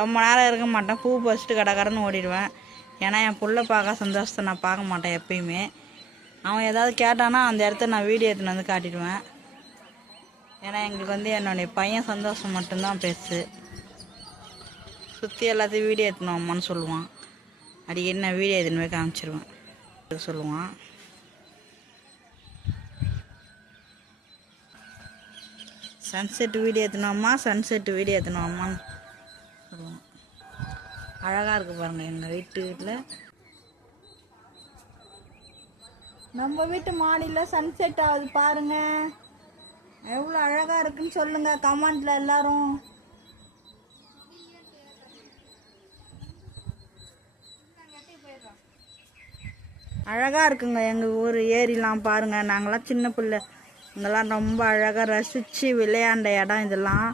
ரொம்ப நேரம் இருக்க மாட்டேன், பூ பறிச்சுட்டு கடன்னு ஓடிடுவேன். ஏன்னா என் புள்ள பார்க்க சந்தோஷத்தை நான் பார்க்க மாட்டேன் எப்பயுமே. அவன் ஏதாவது கேட்டானா அந்த இடத்த நான் வீடியோ எடுத்துன்னு வந்து காட்டிடுவேன். ஏன்னா எங்களுக்கு வந்து என்னுடைய பையன் சந்தோஷம் மட்டும்தான் பெருசு. சுற்றி எல்லாத்தையும் வீடியோ எடுத்துன்னு அம்மான்னு சொல்லுவான். அடிக்கடி நான் வீடியோ எடுத்துன்னு போய் காமிச்சிருவேன் சொல்லுவான். சன்செட் வீடியோ எடுத்துனோம்மா, சன்செட் வீடியோ எடுத்துனோம்மான்னு சொல்லுவான். அழகாக இருக்குது பாருங்கள் எங்கள் வீட்டில். நம்ம வீட்டு மாடியில் சன்செட் ஆகுது பாருங்க. எவ்வளோ அழகாக இருக்குன்னு சொல்லுங்க கமெண்ட்ல எல்லாரும். அழகாக இருக்குங்க எங்கள் ஊர் ஏரிலாம் பாருங்கள். நாங்களாம் சின்ன பிள்ளை இங்கெல்லாம் ரொம்ப அழகாக ரசித்து விளையாண்ட இடம் இதெல்லாம்.